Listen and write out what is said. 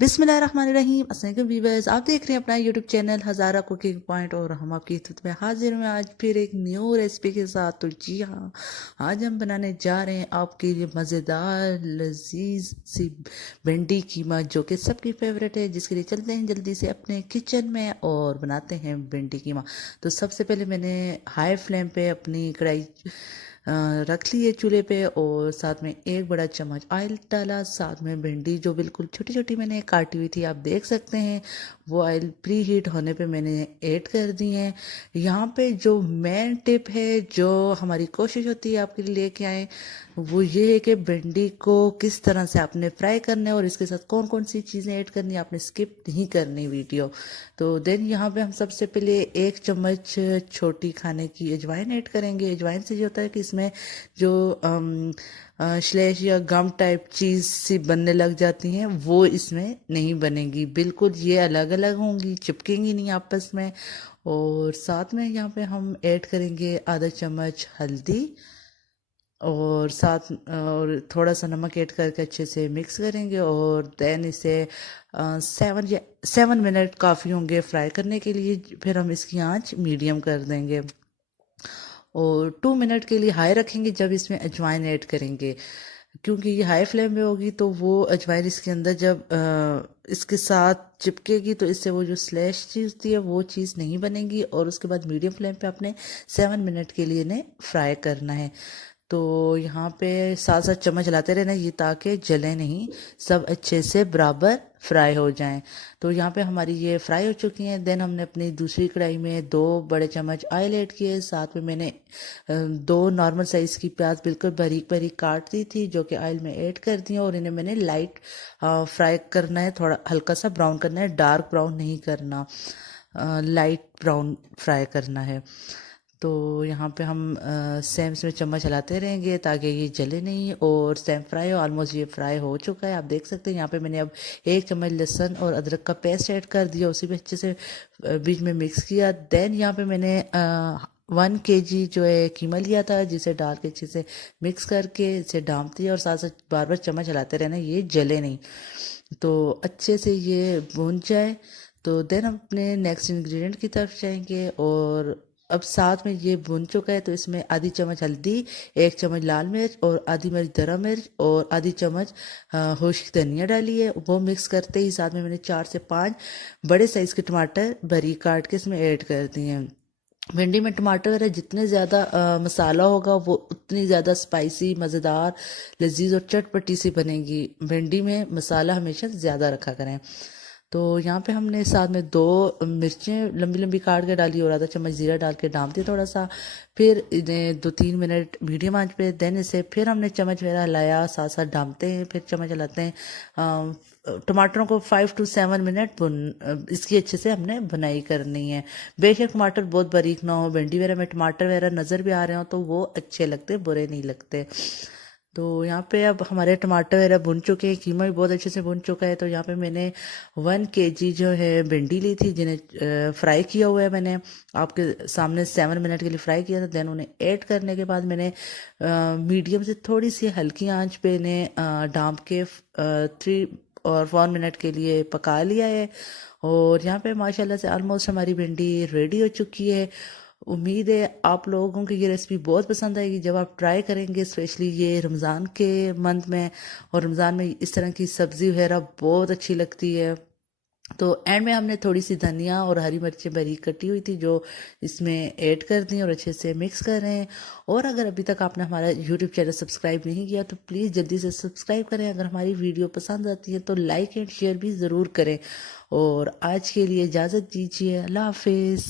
बिस्मिल्लाहिर्रहमानिर्रहीम। अस्सलाम वालेकुम व्यूअर्स, आप देख रहे हैं अपना यूट्यूब चैनल हज़ारा कुकिंग पॉइंट और हम आपकी खिदमत में हाजिर हैं आज फिर एक न्यू रेसिपी के साथ। तो जी हाँ, आज हम बनाने जा रहे हैं आपके लिए मज़ेदार लजीज सी भिंडी कीमा, जो कि सबकी फेवरेट है। जिसके लिए चलते हैं जल्दी से अपने किचन में और बनाते हैं भिंडी कीमा। तो सबसे पहले मैंने हाई फ्लेम पे अपनी कढ़ाई रख लिए चूल्हे पे और साथ में एक बड़ा चम्मच ऑयल डाला। साथ में भिंडी जो बिल्कुल छोटी छोटी मैंने काटी हुई थी, आप देख सकते हैं, वो ऑयल प्री हीट होने पे मैंने ऐड कर दी है। यहाँ पे जो मेन टिप है, जो हमारी कोशिश होती है आपके लिए लेके आए, वो ये है कि भिंडी को किस तरह से आपने फ्राई करना है और इसके साथ कौन कौन सी चीज़ें ऐड करनी है, आपने स्किप नहीं करनी वीडियो। तो देन यहाँ पे हम सबसे पहले एक चम्मच छोटी खाने की अजवाइन ऐड करेंगे। अजवाइन से जो होता है कि इसमें जो श्लेष या गम टाइप चीज़ सी बनने लग जाती हैं, वो इसमें नहीं बनेगी। बिल्कुल ये अलग अलग होंगी, चिपकेंगी नहीं आपस में। और साथ में यहाँ पे हम ऐड करेंगे आधा चम्मच हल्दी और साथ और थोड़ा सा नमक ऐड करके अच्छे से मिक्स करेंगे। और देन इसे 7 मिनट काफ़ी होंगे फ्राई करने के लिए। फिर हम इसकी आंच मीडियम कर देंगे और 2 मिनट के लिए हाई रखेंगे जब इसमें अजवाइन ऐड करेंगे, क्योंकि ये हाई फ्लेम में होगी तो वो अजवाइन इसके अंदर जब इसके साथ चिपकेगी तो इससे वो जो स्लैश चीज़ थी है वो चीज़ नहीं बनेगी। और उसके बाद मीडियम फ्लेम पे आपने 7 मिनट के लिए इन्हें फ्राई करना है। तो यहाँ पे साथ साथ चम्मच चलाते रहना ये, ताकि जले नहीं, सब अच्छे से बराबर फ्राई हो जाएं। तो यहाँ पे हमारी ये फ्राई हो चुकी हैं। देन हमने अपनी दूसरी कढ़ाई में 2 बड़े चम्मच ऑयल ऐड किए। साथ में मैंने 2 नॉर्मल साइज़ की प्याज बिल्कुल बारीक बारीक काट दी थी, जो कि ऑयल में ऐड कर दी और इन्हें मैंने लाइट फ्राई करना है, थोड़ा हल्का सा ब्राउन करना है, डार्क ब्राउन नहीं करना, लाइट ब्राउन फ्राई करना है। तो यहाँ पे हम सेम इसमें चम्मच चलाते रहेंगे ताकि ये जले नहीं और सेम फ्राई हो। ऑलमोस्ट ये फ्राई हो चुका है, आप देख सकते हैं। यहाँ पे मैंने अब 1 चम्मच लहसुन और अदरक का पेस्ट ऐड कर दिया, उसी में अच्छे से बीच में मिक्स किया। देन यहाँ पे मैंने 1 kg जो है कीमा लिया था, जिसे डाल के अच्छे से मिक्स करके इसे ढाँप दिया और साथ साथ बार बार चम्मच चलाते रहना, ये जले नहीं। तो अच्छे से ये भून जाए तो देन हम अपने नेक्स्ट इंग्रेडिएंट की तरफ जाएंगे। और अब साथ में ये भुन चुका है तो इसमें आधी चम्मच हल्दी, 1 चम्मच लाल मिर्च और आधी मिर्च दरा मिर्च और आधी चम्मच खुश्क धनिया डाली है। वो मिक्स करते ही साथ में मैंने 4 से 5 बड़े साइज़ के टमाटर बारीक काट के इसमें ऐड कर दिए हैं। भिंडी में टमाटर वगैरह जितने ज़्यादा मसाला होगा वो उतनी ज़्यादा स्पाइसी, मज़ेदार, लजीज और चटपटी सी बनेगी। भिंडी में मसाला हमेशा ज़्यादा रखा करें। तो यहाँ पे हमने साथ में 2 मिर्चें लंबी लंबी काट के डाली और आधा चम्मच जीरा डाल के डाल दिया थोड़ा सा। फिर इन्हें 2-3 मिनट मीडियम आंच पे, देन इसे फिर हमने चम्मच वगैरह हिलाया, साथ साथ डालते हैं, फिर चम्मच हिलाते हैं। टमाटरों को 5 to 7 मिनट इसकी अच्छे से हमने भुनाई करनी है। बेशक टमाटर बहुत बारीक ना हो, भिंडी वगैरह में टमाटर वगैरह नज़र भी आ रहे हो तो वो अच्छे लगते, बुरे नहीं लगते। तो यहाँ पे अब हमारे टमाटर वगैरह भुन चुके हैं, कीमा भी बहुत अच्छे से भुन चुका है। तो यहाँ पे मैंने 1 kg जो है भिंडी ली थी, जिन्हें फ्राई किया हुआ है मैंने आपके सामने 7 मिनट के लिए फ्राई किया था। देन उन्हें ऐड करने के बाद मैंने मीडियम से थोड़ी सी हल्की आंच पे इन्हें ढाँप के 3 और 4 मिनट के लिए पका लिया है। और यहाँ पे माशाल्लाह से ऑलमोस्ट हमारी भिंडी रेडी हो चुकी है। उम्मीद है आप लोगों को ये रेसिपी बहुत पसंद आएगी जब आप ट्राई करेंगे, स्पेशली ये रमज़ान के मंथ में। और रमज़ान में इस तरह की सब्ज़ी वगैरह बहुत अच्छी लगती है। तो एंड में हमने थोड़ी सी धनिया और हरी मिर्चें बारीक कटी हुई थी जो इसमें ऐड कर दी और अच्छे से मिक्स कर रहे हैं। और अगर अभी तक आपने हमारा यूट्यूब चैनल सब्सक्राइब नहीं किया तो प्लीज़ जल्दी से सब्सक्राइब करें। अगर हमारी वीडियो पसंद आती है तो लाइक एंड शेयर भी ज़रूर करें। और आज के लिए इजाज़त दीजिए, अल्लाह हाफिज़।